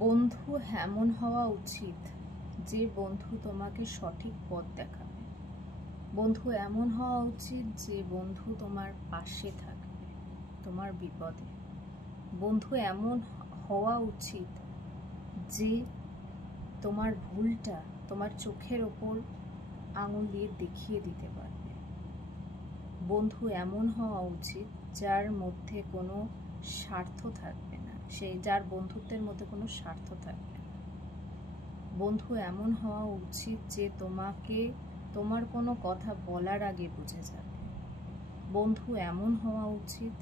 বন্ধু এমন হওয়া উচিত যে বন্ধু তোমাকে সঠিক পথ দেখাবে। বন্ধু এমন হওয়া উচিত যে বন্ধু তোমার পাশে থাকবে তোমার বিপদে। বন্ধু এমন হওয়া উচিত যে তোমার ভুলটা তোমার চোখের ওপর আঙুল দিয়ে দেখিয়ে দিতে পারবে। বন্ধু এমন হওয়া উচিত যার মধ্যে কোনো স্বার্থ থাকবে না, যার বন্ধুত্বের মধ্যে কোনো স্বার্থ থাকবে না। বন্ধু এমন হওয়া উচিত যে তোমাকে তোমার কোনো কথা বলার আগে বুঝে যাবে। বন্ধু এমন হওয়া উচিত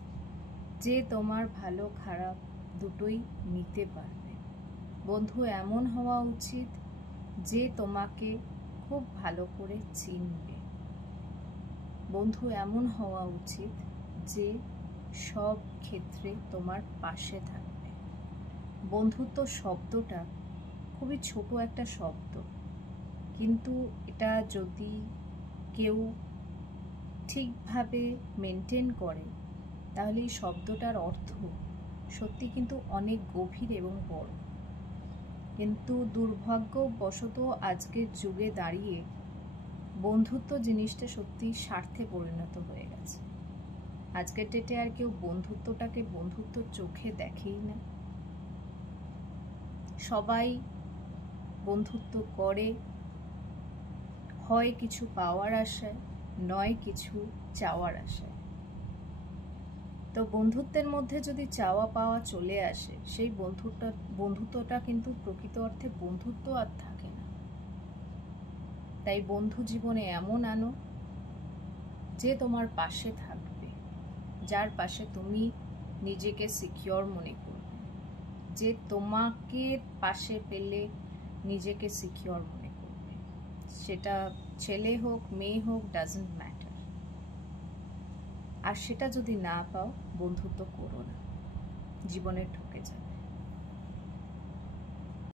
যে তোমার ভালো খারাপ দুটোই নিতে পারবে। বন্ধু এমন হওয়া উচিত যে তোমাকে খুব ভালো করে চিনবে। বন্ধু এমন হওয়া উচিত যে সব ক্ষেত্রে তোমার পাশে থাকবে। বন্ধুত্ব শব্দটা খুবই ছোট একটা শব্দ, কিন্তু এটা যদি কেউ ঠিকভাবে মেনটেন করে তাহলে এই শব্দটার অর্থ সত্যি কিন্তু অনেক গভীর এবং বড়। কিন্তু দুর্ভাগ্যবশত আজকের যুগে দাঁড়িয়ে বন্ধুত্ব জিনিসটা সত্যি স্বার্থে পরিণত হয়ে গেছে। আজকের ডেটে আর কেউ বন্ধুত্বটাকে বন্ধুত্ব চোখে দেখেই না। সবাই বন্ধুত্ব করে হয় কিছু পাওয়ার আশায়, নয় কিছু চাওয়ার আশায়। তো বন্ধুত্বের মধ্যে যদি চাওয়া পাওয়া চলে আসে, সেই বন্ধুত্বটা কিন্তু প্রকৃত অর্থে বন্ধুত্ব আর থাকে না। তাই বন্ধু জীবনে এমন আনো যে তোমার পাশে থাকবে, যার পাশে তুমি নিজেকে সিকিউর মনে করবে, যে তোমাকে পাশে পেলে নিজেকে সিকিউর মনে করবে। সেটা ছেলে হোক মেয়ে হোক, ডাজন্ট ম্যাটার। আর সেটা যদি না পাও, বন্ধুত্ব করো না, জীবনে ঠকে যাবে।